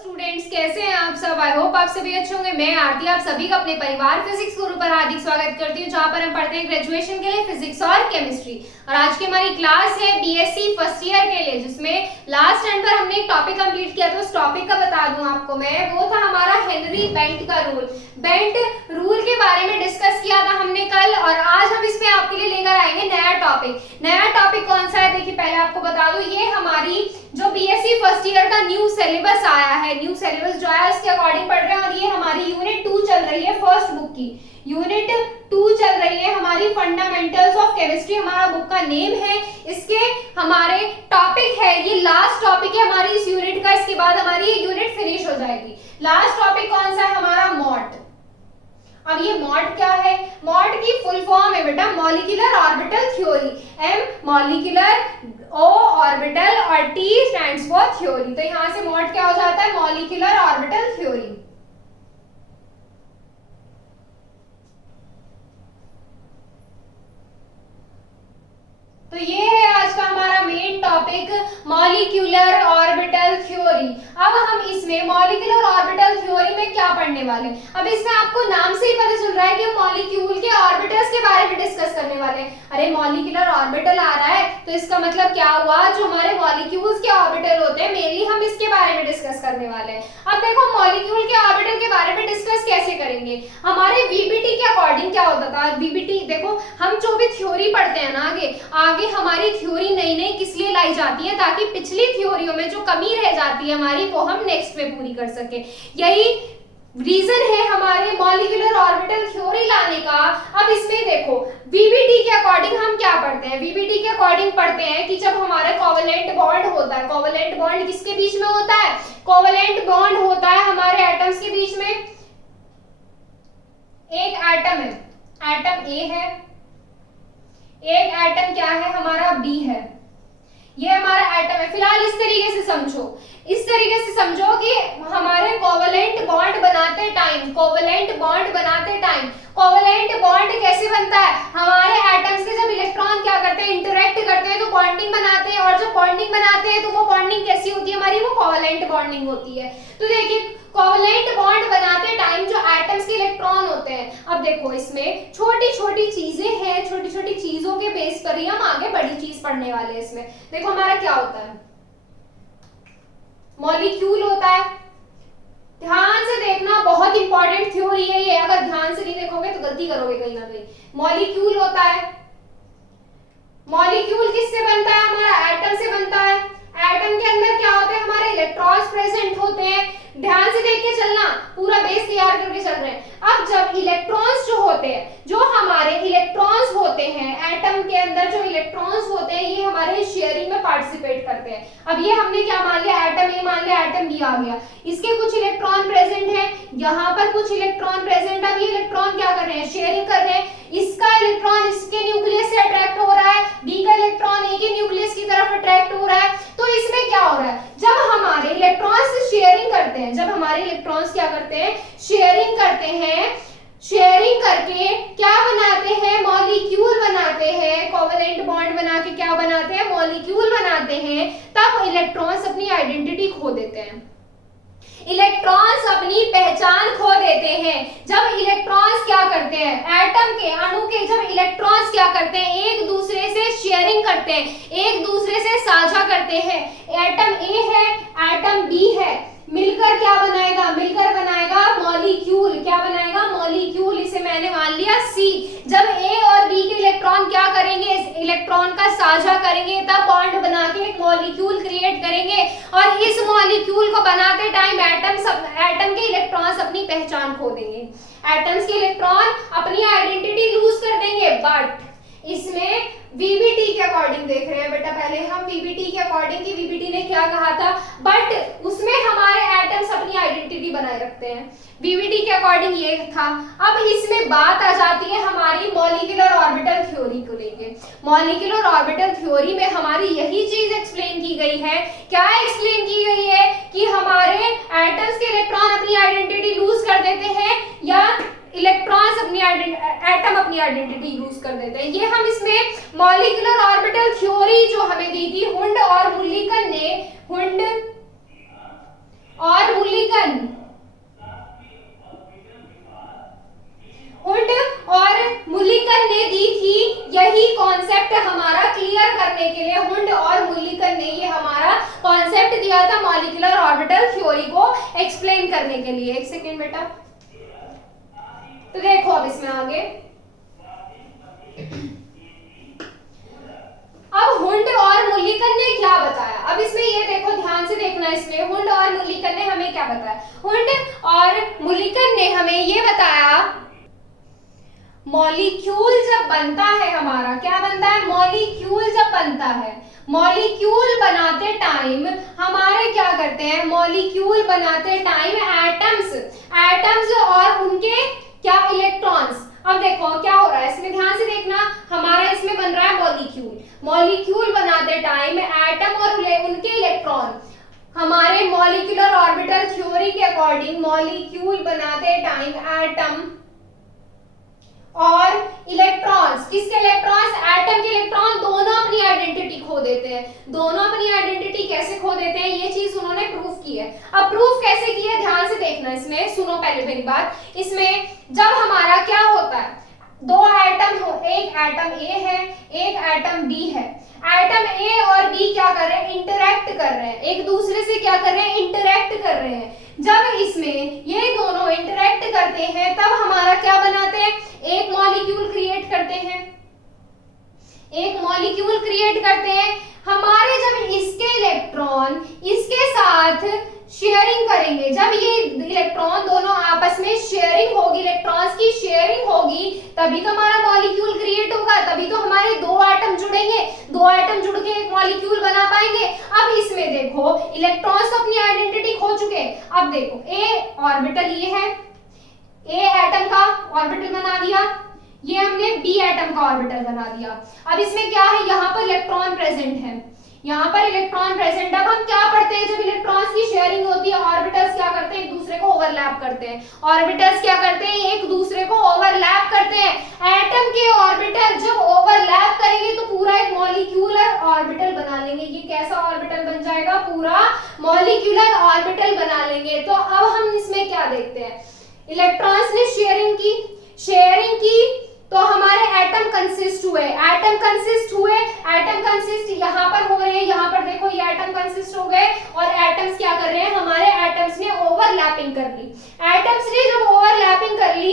Students, कैसे हैं आप सब। आई होप आप सभी अच्छे होंगे। मैं आरती आप सभी का अपने परिवार फिजिक्स गुरु पर हार्दिक स्वागत करती हूं, जहां पर हम पढ़ते हैं ग्रेजुएशन के लिए फिजिक्स और केमिस्ट्री। और आज की हमारी क्लास है बीएससी फर्स्ट ईयर के लिए, जिसमें लास्ट टाइम पर हमने एक टॉपिक कंप्लीट किया था। उस टॉपिक का बता दूं आपको मैं, वो था हमारा हेनरी बेंट का रूल। बेंट रूल के बारे में डिस्कस किया था हमने कल, और आज हम इसमें आपके लिए लेकर आएंगे नया टॉपिक। नया टॉपिक कौन सा है, देखिए पहले आपको बता दूं, ये हमारी जो बीएससी फर्स्ट ईयर का न्यू सिलेबस आया है, न्यू सिलेबस जो आया उसके अकॉर्डिंग पढ़ रहे हैं। और ये हमारी यूनिट 2 चल रही है, फर्स्ट बुक की यूनिट 2 चल रही है हमारी, फंडामेंटल्स ऑफ केमिस्ट्री हमारा बुक का नेम है। इसके हमारे टॉपिक है, ये लास्ट टॉपिक है हमारी इस यूनिट का। इसके बाद हमारी ये यूनिट फिनिश हो जाएगी। लास्ट टॉपिक कौन सा है हमारा, मॉड। अब ये मॉड क्या है, मॉड की फुल फॉर्म है बेटा molecular orbital theory. M molecular, O orbital और टी स्टैंड्स फॉर थ्योरी। तो यहां से मॉड क्या हो जाता है, मॉलिक्यूलर ऑर्बिटल थ्योरी। तो ये है आज का हमारा main topic, molecular orbital theory. अब हम इसमें मॉलिक्यूलर ऑर्बिटल थ्योरी में क्या पढ़ने वाले हैं। अब इसमें आपको नाम से ही पता चल रहा है कि मॉलिक्यूल के ऑर्बिटल्स के बारे में डिस्कस करने वाले हैं। अरे मॉलिक्यूलर ऑर्बिटल आ रहा है तो इसका मतलब क्या हुआ, जो हमारे मॉलिक्यूल्स के ऑर्बिटल होते हैं मेनली हम इसके बारे में डिस्कस करने वाले हैं। अब देखो मॉलिक्यूल के ऑर्बिटल के बारे में डिस्कस कैसे करेंगे, हमारे वीबीटी के अकॉर्डिंग क्या होता था। वीबीटी देखो, हम जो भी थ्योरी पढ़ते हैं ना आगे हमारी थ्योरी नई नई किस लिए लाई जाती है, ताकि पिछली थ्योरियों में जो कमी रह जाती है हमारी, वो हम नेक्स्ट में पूरी कर सके। यही रीजन है हमारे मॉलिक्यूलर ऑर्बिटल थ्योरी लाने का। अब इसमें देखो वीबीटी के अकॉर्डिंग हम क्या पढ़ते हैं, वीबीटी के अकॉर्डिंग पढ़ते हैं कि जब हमारा कोवेलेंट बॉन्ड होता है, कोवेलेंट बॉन्ड किसके बीच में होता है, कोवेलेंट बॉन्ड होता है हमारे एटम्स के बीच में। एक एटम है, एटम ए है, एक एटम क्या है हमारा, बी है। ये हमारा एटम है। फिलहाल इस तरीके से समझो, इस तरीके से समझो कि हमारे कोवेलेंट बॉन्ड बनाते टाइम, कोवेलेंट बॉन्ड बनाते टाइम, कोवेलेंट बॉन्ड कैसे बनता है, हमारे एटम्स के जब इलेक्ट्रॉन क्या करते हैं, इंटरेक्ट करते हैं तो बॉन्डिंग बनाते हैं। और जब बॉन्डिंग बनाते हैं तो वो बॉन्डिंग कैसी होती है हमारी, वो कोवेलेंट बॉन्डिंग होती है। तो देखिए कोवेलेंट बॉन्ड बनाते टाइम जो एटम्स के इलेक्ट्रॉन होते हैं, अब देखो इसमें छोटी छोटी चीजें हैं, छोटी छोटी चीजों के बेस पर ही हम आगे बड़ी चीज पढ़ने वाले हैं। इसमें देखो हमारा क्या होता है, मॉलिक्यूल होता है। ध्यान से देखना, बहुत इंपॉर्टेंट थ्योरी है ये, अगर ध्यान से नहीं देखोगे तो गलती करोगे कहीं ना कहीं। मॉलिक्यूल होता है, मॉलिक्यूल किससे बनता है, हमारा एटम से बनता है। एटम के अंदर क्या होते हैं, हमारे इलेक्ट्रॉन्स प्रेजेंट होते हैं। ध्यान से देख के चलना, पूरा बेस तैयार करके चल रहे हैं। अब जब इलेक्ट्रॉन्स जो होते हैं, जो हमारे इलेक्ट्रॉन्स होते हैं एटम के अंदर, जो इलेक्ट्रॉन्स होते हैं ये हमारे शेयरिंग में पार्टिसिपेट करते हैं। अब ये हमने क्या मान लिया, एटम ए मान लिया, एटम बी आ गया, इसके कुछ इलेक्ट्रॉन प्रेजेंट है, यहाँ पर कुछ इलेक्ट्रॉन प्रेजेंट। अब ये इलेक्ट्रॉन क्या कर रहे हैं, शेयरिंग कर रहे हैं। इसका इलेक्ट्रॉन इसके न्यूक्लियस से अट्रैक्ट हो रहा है, बी का इलेक्ट्रॉन ए के न्यूक्लियस की तरफ अट्रैक्ट हो रहा है। तो इसमें क्या हो रहा है, जब हमारे इलेक्ट्रॉन्स शेयरिंग करते हैं, जब हमारे इलेक्ट्रॉन्स क्या करते हैं, शेयरिंग करते हैं, शेयरिंग करके क्या बनाते हैं, मॉलिक्यूल बनाते हैं। कोवेलेंट बॉन्ड बना के क्या बनाते हैं, मॉलिक्यूल बनाते हैं। तब इलेक्ट्रॉन्स अपनी आइडेंटिटी खो देते हैं, इलेक्ट्रॉन्स अपनी पहचान खो देते हैं। जब इलेक्ट्रॉन्स क्या करते हैं, एटम के अणु के जब इलेक्ट्रॉन्स क्या करते हैं, एक दूसरे से शेयरिंग करते हैं, एक दूसरे से साझा करते हैं। एटम ए है, एटम बी है, मिलकर क्या बनाएगा, मिलकर बनाएगा मॉलिक्यूल। क्या बनाएगा, मॉलिक्यूल। इसे मैंने मान लिया सी। जब ए और बी के इलेक्ट्रॉन क्या करेंगे, इस इलेक्ट्रॉन का साझा करेंगे, तब बॉन्ड बना के एक मॉलिक्यूल क्रिएट करेंगे। और इस मॉलिक्यूल को बनाते टाइम एटम के इलेक्ट्रॉन्स अपनी पहचान खो देंगे, एटम्स के इलेक्ट्रॉन अपनी आइडेंटिटी लूज कर देंगे। बट इसमें वीबीटी के अकॉर्डिंग देख रहे हैं बेटा, पहले हम वीबीटी के अकॉर्डिंग कि वीबीटी ने क्या कहा था, बट उसमें हमारे एटम्स अपनी आइडेंटिटी बनाए रखते हैं। वीबीटी के अकॉर्डिंग ये था। अब इसमें बात आ जाती है हमारी मॉलिक्यूलर ऑर्बिटल थ्योरी को लेके। मॉलिक्यूलर ऑर्बिटल थ्योरी में हमारी यही चीज एक्सप्लेन की गई है। क्या एक्सप्लेन की गई है कि हमारे एटम्स के इलेक्ट्रॉन अपनी आइडेंटिटी लूज कर देते हैं, या इलेक्ट्रॉन्स अपनी एटम अपनी आइडेंटिटी यूज कर देते हैं। ये हम इसमें मॉलिक्यूलर ऑर्बिटल थ्योरी जो हमें दी थी हुंड और मुल्लिकन ने, हुंड और मुल्लिकन लिया था मॉलिक्यूलर ऑर्बिटल थ्योरी को एक्सप्लेन करने के लिए। एक सेकेंड बेटा, तो देखो अब इसमें आगे अब हुंड और मुल्लिकन ने क्या बताया। अब इसमें ये देखो, ध्यान से देखना, इसमें हुंड और मुल्लिकन ने हमें क्या बताया। हुंड और मुल्लिकन ने हमें ये बताया मॉलिक्यूल जब बनता है हमारा, क्या बनता है, मॉलिक्यूल जब बनता है, मॉलिक्यूल बनाते टाइम हमारे क्या करते हैं, मॉलिक्यूल बनाते टाइम एटम्स और उनके क्या, इलेक्ट्रॉन्स। अब देखो क्या हो रहा है इसमें, ध्यान से देखना, हमारा इसमें बन रहा है मॉलिक्यूल बनाते टाइम एटम और उनके इलेक्ट्रॉन, हमारे मॉलिक्यूलर ऑर्बिटल थ्योरी के अकॉर्डिंग मॉलिक्यूल बनाते टाइम एटम और इलेक्ट्रॉन्स, किसके इलेक्ट्रॉन्स, एटम के इलेक्ट्रॉन दोनों अपनी आइडेंटिटी खो देते हैं। दोनों अपनी आइडेंटिटी कैसे खो देते हैं, ये चीज उन्होंने प्रूफ की है। अब प्रूफ कैसे की है, ध्यान से देखना, इसमें सुनो पहले मेरी बात। इसमें जब हमारा क्या होता है, दो एटम हो, एक एटम ए है, एक एटम बी है। एटम ए और बी क्या कर रहे हैं, इंटरैक्ट कर रहे हैं, एक दूसरे से क्या कर रहे हैं, इंटरैक्ट कर रहे हैं। जब इसमें ये दोनों इंटरैक्ट करते हैं तब हमारा क्या बनाते हैं, एक मॉलिक्यूल क्रिएट करते हैं, एक मॉलिक्यूल क्रिएट करते हैं। हमारे जब इसके इलेक्ट्रॉन इसके साथ शेयरिंग करेंगे, जब ये इलेक्ट्रॉन दोनों आपस में शेयरिंग होगी, इलेक्ट्रॉन्स की शेयरिंग होगी, तभी तो हमारा मॉलिक्यूल क्रिएट होगा, तभी तो हमारे दो एटम जुड़ेंगे, दो एटम जुड़ के एक मॉलिक्यूल बना पाएंगे। अब इसमें देखो इलेक्ट्रॉन्स तो अपनी आइडेंटिटी खो चुके। अब देखो ए ऑर्बिटल ये है, ए एटम का ऑर्बिटल बना दिया, ये हमने बी एटम का ऑर्बिटल बना दिया। अब इसमें क्या है, यहाँ पर इलेक्ट्रॉन प्रेजेंट है, यहाँ पर इलेक्ट्रॉन प्रेजेंट। अब हम क्या पढ़ते हैं, जब इलेक्ट्रॉन्स की शेयरिंग होती है, ऑर्बिटल्स क्या करते हैं, एक दूसरे को ओवरलैप करते हैं। ऑर्बिटल्स क्या करते हैं, एक दूसरे को ओवरलैप करते हैं। एटम के ऑर्बिटल जब ओवरलैप करेंगे तो पूरा एक मॉलिक्यूलर ऑर्बिटल बना लेंगे। ये कैसा ऑर्बिटल बन जाएगा, पूरा मॉलिक्यूलर ऑर्बिटल बना लेंगे। तो अब हम इसमें क्या देखते हैं, इलेक्ट्रॉन्स ने शेयरिंग की तो हमारे एटम कंसिस्ट हुए, एटम कंसिस्ट यहाँ पर हो रहे हैं, यहाँ पर देखो ये एटम कंसिस्ट हो गए और एटम्स क्या कर रहे हैं, हमारे एटम्स ने ओवरलैपिंग कर ली। एटम्स ने जब ओवरलैपिंग कर ली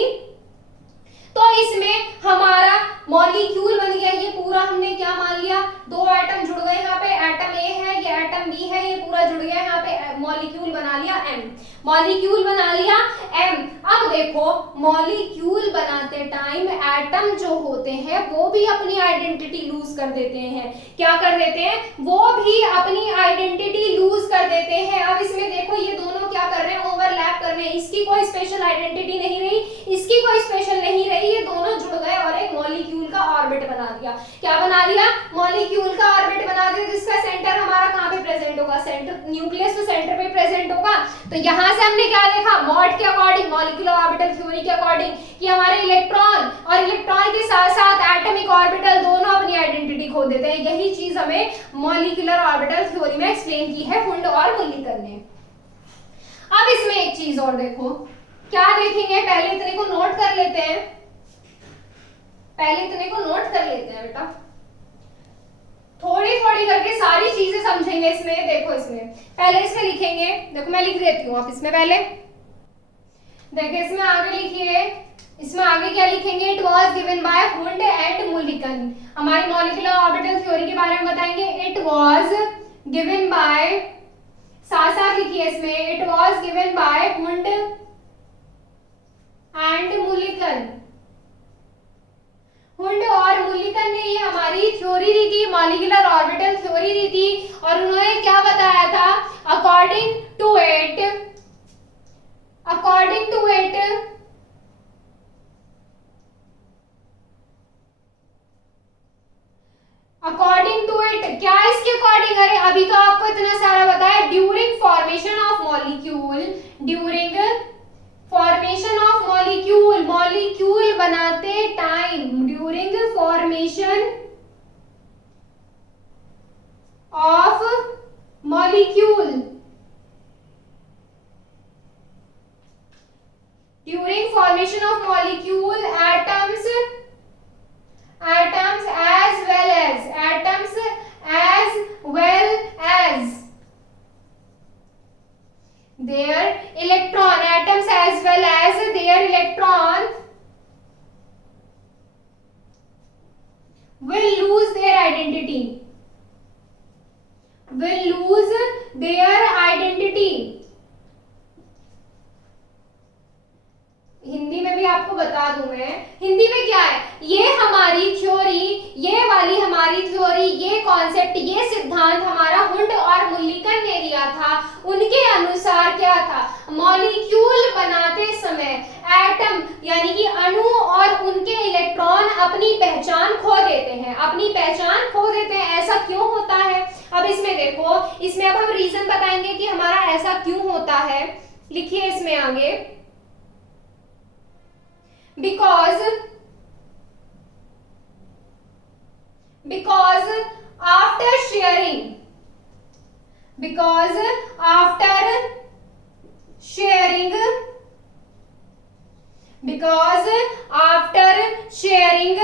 तो इसमें हमारा मॉलिक्यूल बन गया। ये पूरा हमने क्या मान लिया, दो एटम जुड़ गए, यहाँ पे एटम ए है, ये एटम बी है, ये पूरा जुड़ गया, यहाँ पे मॉलिक्यूल बना लिया एम, मॉलिक्यूल बना लिया एम। अब देखो मॉलिक्यूल बनाते टाइम एटम जो होते हैं वो भी अपनी आइडेंटिटी लूज कर देते हैं। क्या कर देते हैं, वो भी अपनी आइडेंटिटी लूज कर देते हैं। अब इसमें देखो ये दोनों क्या कर रहे हैं, ओवरलैप कर रहे हैं, इसकी कोई स्पेशल आइडेंटिटी नहीं रही, इसकी कोई स्पेशल नहीं रही, ये दोनों जुड़ गए और एक मॉलिक्यूल का ऑर्बिट बना दिया। क्या बना दिया, मॉलिक्यूल का ऑर्बिट बना दिया, जिसका सेंटर हमारा कहाँ पे प्रेजेंट होगा, सेंटर, न्यूक्लियस तो सेंटर पे प्रेजेंट होगा। तो यहाँ से हमने क्या देखा, मॉड के अकॉर्डिंग, मॉलिक्यूलर ऑर्बिटल थ्योरी के अकॉर्डिंग, कि हमारे इलेक्ट्रॉन और इलेक्ट्रॉन के साथ साथ एटॉमिक ऑर्बिटल दोनों अपनी आइडेंटिटी खो देते हैं। यही चीज हमें मॉलिक्यूलर ऑर्बिटल थ्योरी में एक्सप्लेन की है हुंड और मुल्लिकन ने। अब इसमें एक चीज और देखो, क्या देखेंगे, पहले इतने को नोट कर लेते हैं, बेटा, थोड़ी थोड़ी करके सारी चीजें समझेंगे इसमें। देखो इसमें पहले इसमें लिखेंगे, देखो मैं लिख देती हूँ, आप इसमें पहले देखिए, इसमें आगे लिखिए, इसमें आगे क्या लिखेंगे, it was given by Hund and Mulliken. हमारी मॉलिक्यूलर ऑर्बिटल थ्योरी के बारे में बताएंगे। इट वाज गिवन बाय, साथ साथ लिखिए इसमें, it was given by Hund and Mulliken. Hund और मुल्लिकन ने ये हमारी थ्योरी दी थी, मॉलिक्यूलर ऑर्बिटल थ्योरी दी थी, और उन्होंने क्या बताया था, अकॉर्डिंग टू इट क्या, इसके अकॉर्डिंग, अरे अभी तो आपको इतना सारा बताया, ड्यूरिंग फॉर्मेशन ऑफ मॉलिक्यूल बनाते time, during formation of molecule, atoms as well as their electron, atoms as well as their electron will lose their identity, will lose their identity. Hindi में भी आपको बता दूं मैं, हिंदी में क्या है, ये हमारी थ्योरी, ये वाली हमारी थ्योरी, ये कॉन्सेप्ट, ये सिद्धांत हमारा हुंड और मुल्लिकन ने दिया था। उनके अनुसार क्या था, मॉलिक्यूल बनाते समय एटम यानी कि अणु और उनके इलेक्ट्रॉन अपनी पहचान खो देते हैं, अपनी पहचान खो देते हैं। ऐसा क्यों होता है? अब इसमें देखो, इसमें अब हम रीजन बताएंगे कि हमारा ऐसा क्यों होता है। लिखिए इसमें आगे, because after sharing, because after sharing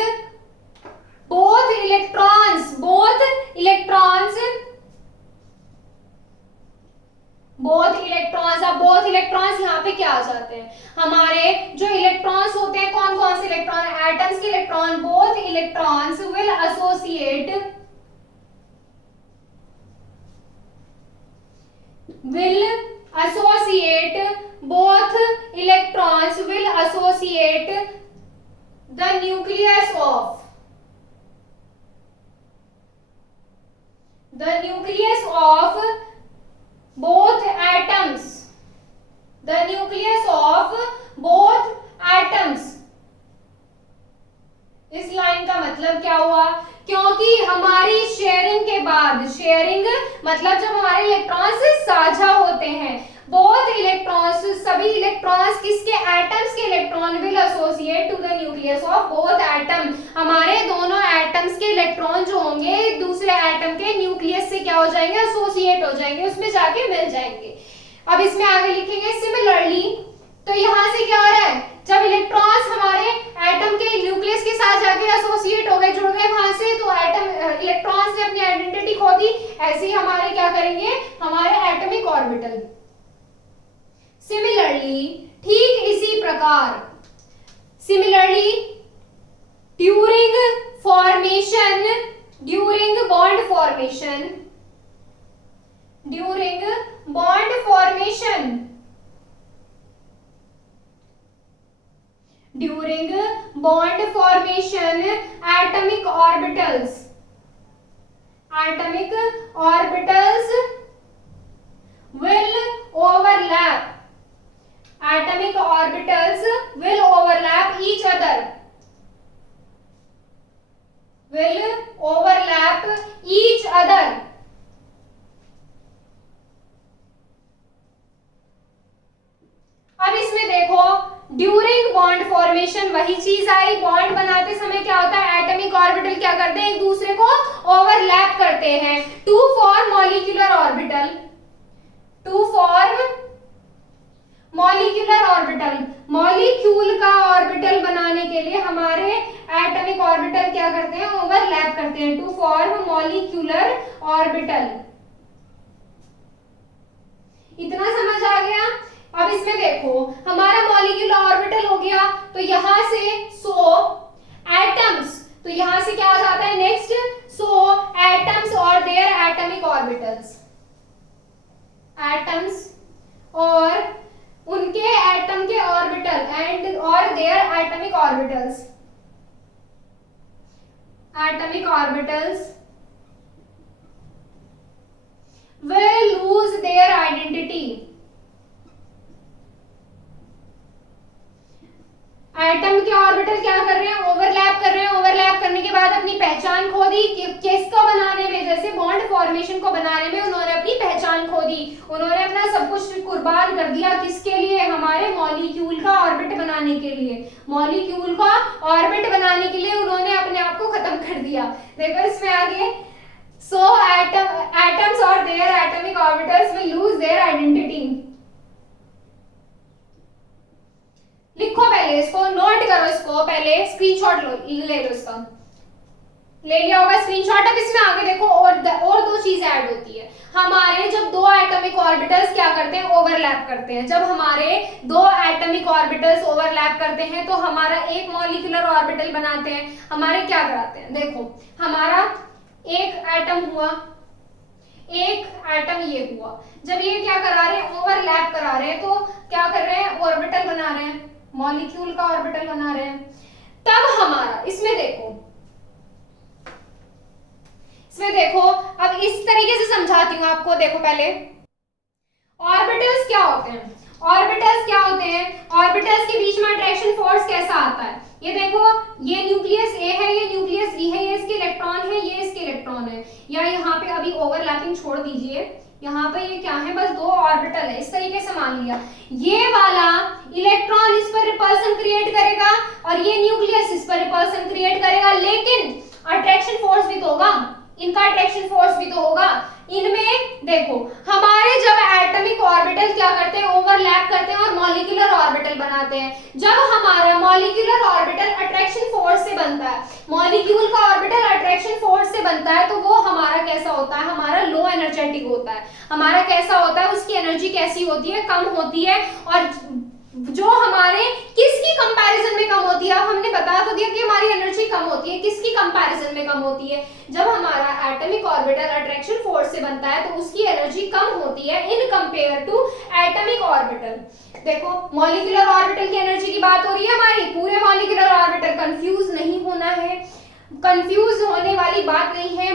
both electrons अब बोथ इलेक्ट्रॉन्स यहाँ पे क्या आ जाते हैं, हमारे जो इलेक्ट्रॉन्स होते हैं, कौन कौन से इलेक्ट्रॉन, एटम्स के electron, both electrons will associate both electrons will associate the nucleus of both atoms, the nucleus of both atoms. इस लाइन का मतलब क्या हुआ, क्योंकि हमारी शेयरिंग के बाद, शेयरिंग मतलब जब हमारे इलेक्ट्रॉन्स साझा होते हैं, बोथ इलेक्ट्रॉन्स, सभी इलेक्ट्रॉन्स किसके, एटम्स के electron will associate to the nucleus of both atom, हमारे दोनों एटम्स के इलेक्ट्रॉन जो होंगे दूसरे एटम के न्यूक्लियस से क्या हो जाएंगे, एसोसिएट हो जाएंगे, उसमें जाके मिल जाएंगे। अब इसमें आगे लिखेंगे सिमिलरली, तो यहां से क्या हो रहा है, जब इलेक्ट्रॉन्स हमारे एटम के न्यूक्लियस के साथ जाके एसोसिएट हो गए, जुड़ गए वहां से, तो एटम इलेक्ट्रॉन्स ने अपनी आइडेंटिटी खो दी। ऐसे ही हमारे क्या करेंगे, हमारे एटॉमिक ऑर्बिटल। सिमिलरली, ठीक इसी प्रकार, similarly during formation, during bond formation, during bond formation, during bond formation atomic orbitals will overlap, atomic orbitals will overlap each other, will overlap each other. अब इसमें देखो, ड्यूरिंग बॉन्ड फॉर्मेशन वही चीज आई, bond बनाते समय क्या होता है, एटॉमिक ऑर्बिटल क्या करते हैं, एक दूसरे को ओवरलैप करते हैं to form molecular orbital, to form molecular orbital, molecule का ऑर्बिटल बनाने के लिए हमारे एटॉमिक ऑर्बिटल क्या करते हैं, ओवरलैप करते हैं, टू फॉर्म मॉलिक्यूलर ऑर्बिटल। इतना समझ आ गया? अब इसमें देखो, हमारा मॉलिक्यूलर ऑर्बिटल हो गया, तो यहां से एटम्स, तो यहां से क्या हो जाता है नेक्स्ट, एटम्स और देयर एटॉमिक ऑर्बिटल्स, एटम्स और उनके एटम के ऑर्बिटल एंड और their atomic orbitals, atomic orbitals will lose their identity, atom के ऑर्बिटल क्या कर रहे हैं, ओवरलैप कर रहे हैं, ओवरलैप करने के बाद अपनी पहचान खो दी, किसको बनाने में, जैसे बॉन्ड फॉर्मेशन को बनाने में उन्होंने अपनी पहचान खो दी, उन्होंने अपना सब कुछ कुर्बान कर दिया, किसके लिए, हमारे मॉलिक्यूल का ऑर्बिट बनाने के लिए, मॉलिक्यूल का ऑर्बिट बनाने के लिए उन्होंने अपने आप को खत्म कर दिया। देखो इसमें आगे, atoms or their atomic orbitals will lose their identity. लिखो पहले इसको, नोट करो इसको, पहले स्क्रीनशॉट ले लो इसका। ले लिया होगा स्क्रीनशॉट। अब इसमें आगे देखो और दो चीजें ऐड होती है। हमारे जब दो एटॉमिक ऑर्बिटल्स क्या करते हैं, ओवरलैप करते हैं। जब हमारे दो एटॉमिक ऑर्बिटल्स ओवरलैप करते हैं तो हमारा एक मॉलिक्यूलर ऑर्बिटल बनाते हैं। हमारे क्या कराते हैं, देखो हमारा एक एटम हुआ, एक एटम ये हुआ। जब ये क्या करा रहे हैं, ओवरलैप करा रहे हैं, तो क्या कर रहे हैं, ऑर्बिटल बना रहे हैं, मॉलिक्यूल का ऑर्बिटल बना रहे हैं। तब हमारा इसमें देखो अब इस तरीके से समझाती हूं आपको। देखो पहले ऑर्बिटल्स क्या होते हैं, ऑर्बिटल्स के बीच में अट्रैक्शन फोर्स कैसा आता है, ये देखो, ये न्यूक्लियस ए है, ये न्यूक्लियस बी है, ये इसके इलेक्ट्रॉन है, ये इसके इलेक्ट्रॉन है। या यहाँ पे अभी ओवरलैपिंग छोड़ दीजिए, यहाँ पे ये क्या है, बस दो ऑर्बिटल है, इस तरीके से मान लिया। ये वाला इलेक्ट्रॉन इस पर रिपल्सन क्रिएट करेगा और ये न्यूक्लियस इस पर रिपल्सन क्रिएट करेगा, लेकिन अट्रैक्शन फोर्स भी तो होगा, इनका अट्रैक्शन फोर्स भी तो होगा। इनमें देखो हमारे जब एटॉमिक ऑर्बिटल क्या करते हैं, ओवरलैप करते हैं और मॉलिक्यूलर ऑर्बिटल बनाते हैं। जब हमारा मॉलिक्यूलर ऑर्बिटल अट्रैक्शन फोर्स से बनता है, मॉलिक्यूल का ऑर्बिटल अट्रैक्शन फोर्स से बनता है, तो वो हमारा कैसा होता है, हमारा लो एनर्जेटिक होता है। हमारा कैसा होता है, उसकी एनर्जी कैसी होती है, कम होती है। और जो हमारे किसकी कंपैरिजन में कम होती है, अब हमने बता तो दिया कि हमारी एनर्जी कम होती है, किसकी कंपैरिजन में कम होती है, जब हमारा एटॉमिक ऑर्बिटल अट्रैक्शन फोर्स से बनता है तो उसकी एनर्जी कम होती है in compare to atomic orbital. देखो मॉलिक्यूलर ऑर्बिटल की एनर्जी की बात हो रही है हमारी, पूरे मॉलिक्यूलर ऑर्बिटल, कंफ्यूज नहीं होना है, कंफ्यूज होने वाली बात नहीं है।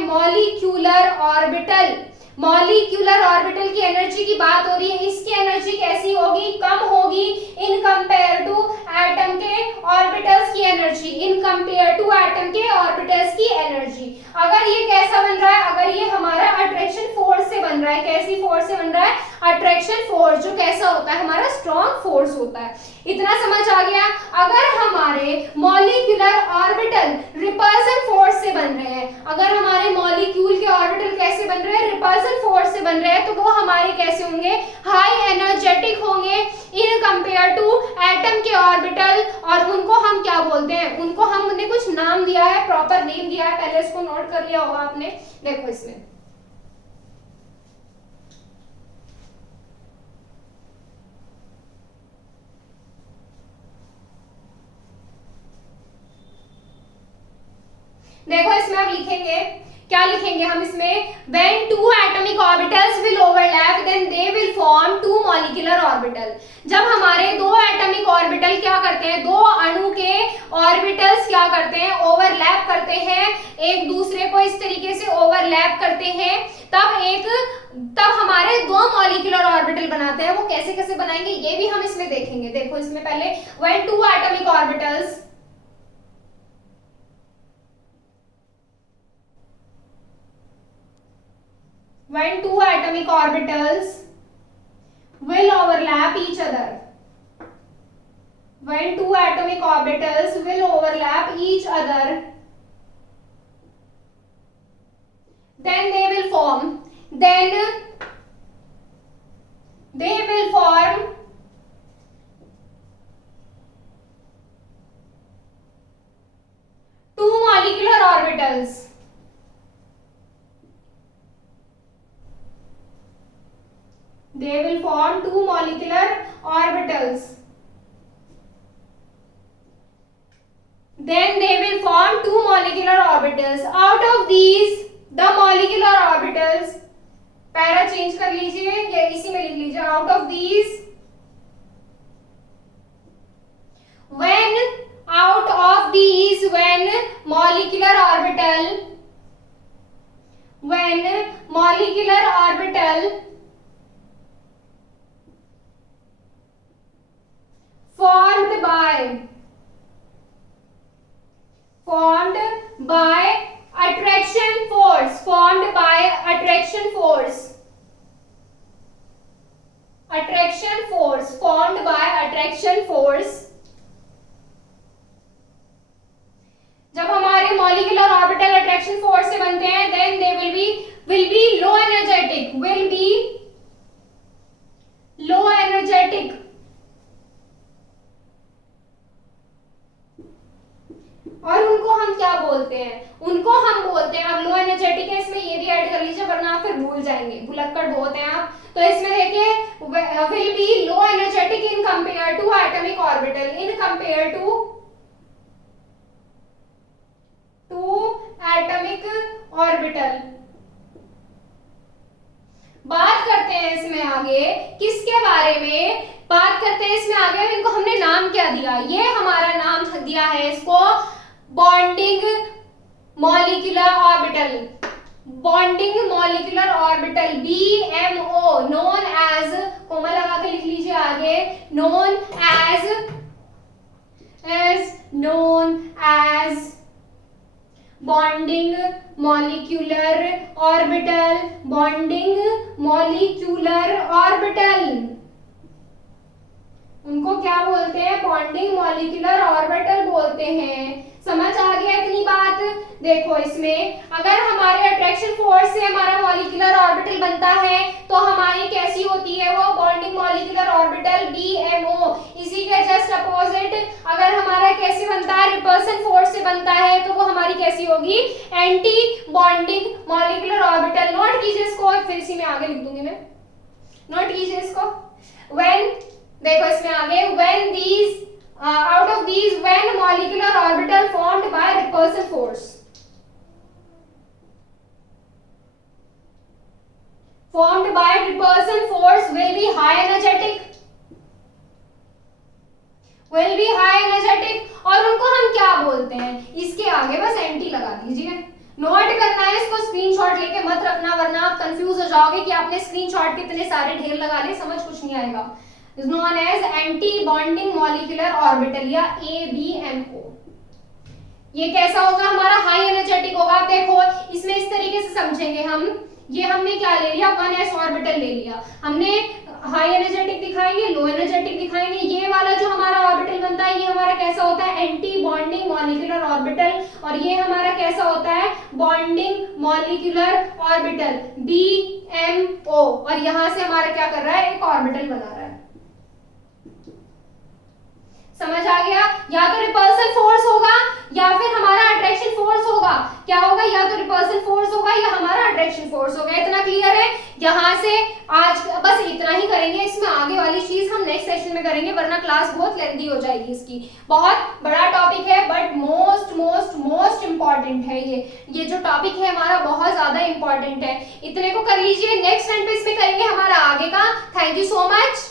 मॉलिक्यूलर ऑर्बिटल की एनर्जी की बात हो रही है, इसकी एनर्जी कैसी होगी, कम होगी इन कंपेयर टू एटम के ऑर्बिटल्स की energy, in compare to atom के ऑर्बिटल्स की एनर्जी। अगर ये कैसा बन रहा है, अगर ये हमारा अट्रैक्शन फोर्स से बन रहा है, कैसी फोर्स से बन रहा है, अट्रैक्शन फोर्स, जो कैसा होता है, हमारा स्ट्रॉन्ग फोर्स होता है। इतना समझ आ गया। अगर हमारे मॉलिक्यूलर ऑर्बिटल रिपल्सन फोर्स से बन रहे हैं, अगर हमारे मॉलिक्यूल के ऑर्बिटल कैसे बन रहे हैं, रिपल्सन फोर्स से बन रहे हैं, तो वो हमारे कैसे होंगे, हाई एनर्जेटिक होंगे इन कंपेयर टू एटम के ऑर्बिटल। और उनको हम क्या बोलते हैं, उनको हमने कुछ नाम दिया है, प्रॉपर नेम दिया है, पहले इसको नोट कर लिया होगा आपने। देखो इसमें देखो, इसमें अब लिखेंगे, क्या लिखेंगे हम इसमें, when two atomic orbitals will overlap then they will form two molecular orbital। जब हमारे दो एटॉमिक ऑर्बिटल क्या करते हैं, दो अणु के ऑर्बिटल्स क्या करते हैं, ओवरलैप करते हैं, एक दूसरे को इस तरीके से ओवरलैप करते हैं, तब हमारे दो मॉलिक्यूलर ऑर्बिटल बनाते हैं। वो कैसे कैसे बनाएंगे ये भी हम इसमें देखेंगे। देखो इसमें पहले when two atomic orbitals when two atomic orbitals will overlap each other, when two atomic orbitals will overlap each other, then they will form two molecular orbitals. They will form two molecular orbitals. Then they will form two molecular orbitals. Out of these, the molecular orbitals, para change कर लीजिए या इसी में लिख लीजिए, out of these, when molecular orbital formed by attraction force, जब हमारे molecular orbital attraction force से बनते हैं, then they will be low energetic, और उनको हम क्या बोलते हैं, उनको हम बोलते हैं, अब लो एनर्जेटिक है इसमें ये भी ऐड कर लीजिए वरना आप फिर भूल जाएंगे, भुलक्कड़ बहुत हैं आप। तो इसमें देखिए will be low energetic in compare to atomic orbital, in compare to atomic orbital. बात करते हैं इसमें आगे किसके बारे में, बात करते हैं इसमें आगे, इनको हमने नाम क्या दिया, ये हमारा नाम दिया है इसको bonding molecular orbital, bonding molecular orbital BMO, known as, comma लगा के लिख लीजिए आगे, known as bonding molecular orbital, bonding molecular orbital, उनको क्या बोलते हैं, बॉन्डिंग मॉलिक्यूलर ऑर्बिटल बोलते हैं। समझ आ गया इतनी बात। देखो इसमें अगर हमारे अट्रैक्शन फोर्स से हमारा मॉलिक्यूलर ऑर्बिटल बनता है तो हमारी कैसी होती है वो बॉन्डिंग मॉलिक्यूलर ऑर्बिटल BMO। इसी के जस्ट अपोजिट अगर हमारा कैसे बनता है, रिपल्सन फोर्स से बनता है तो वो हमारी कैसी होगी, anti bonding molecular orbital. Note कीजिए इसको, फिर इसी में आगे लिख दूंगी मैं, नोट कीजिए इसको। व्हेन, देखो इसमें आगे, when these out of these when molecular orbital formed by repulsion force, formed by repulsion force will be high energetic, will be high energetic, और उनको हम क्या बोलते हैं, इसके आगे बस एंटी लगा दीजिए। नोट करना है इसको, स्क्रीनशॉट लेके मत रखना वरना आप कंफ्यूज हो जाओगे कि आपने स्क्रीनशॉट के इतने सारे ढेर लगा लिए, समझ कुछ नहीं आएगा। is known as anti bonding molecular orbital या ABMO। ये कैसा होगा, हमारा हाई एनर्जेटिक होगा। देखो इसमें इस तरीके से समझेंगे हम, ये हमने क्या ले लिया, 1s ऑर्बिटल ले लिया हमने, हाई एनर्जेटिक दिखाएंगे, लो एनर्जेटिक दिखाएंगे। ये वाला जो हमारा ऑर्बिटल बनता है ये हमारा कैसा होता है, एंटी बॉन्डिंग मॉलिक्यूलर ऑर्बिटल, और ये हमारा कैसा होता है, बॉन्डिंग मॉलिक्यूलर ऑर्बिटल BMO। और यहां से हमारा क्या कर रहा है, एक ऑर्बिटल बना रहा है। समझ आ गया, या तो रिपल्सन फोर्स होगा या फिर हमारा अट्रैक्शन फोर्स होगा। क्या होगा, या तो रिपल्सन फोर्स होगा या हमारा अट्रैक्शन फोर्स होगा। इतना क्लियर है। यहां से आज बस इतना ही करेंगे, इसमें आगे वाली चीज हम नेक्स्ट सेशन में करेंगे वरना क्लास बहुत लेंथी हो जाएगी इसकी। बहुत बड़ा टॉपिक है but most most most important है ये जो टॉपिक है हमारा बहुत ज्यादा इंपॉर्टेंट है। इतने को कर लीजिए, नेक्स्ट टाइम पे इसमें करेंगे हमारा आगे का। Thank you so much.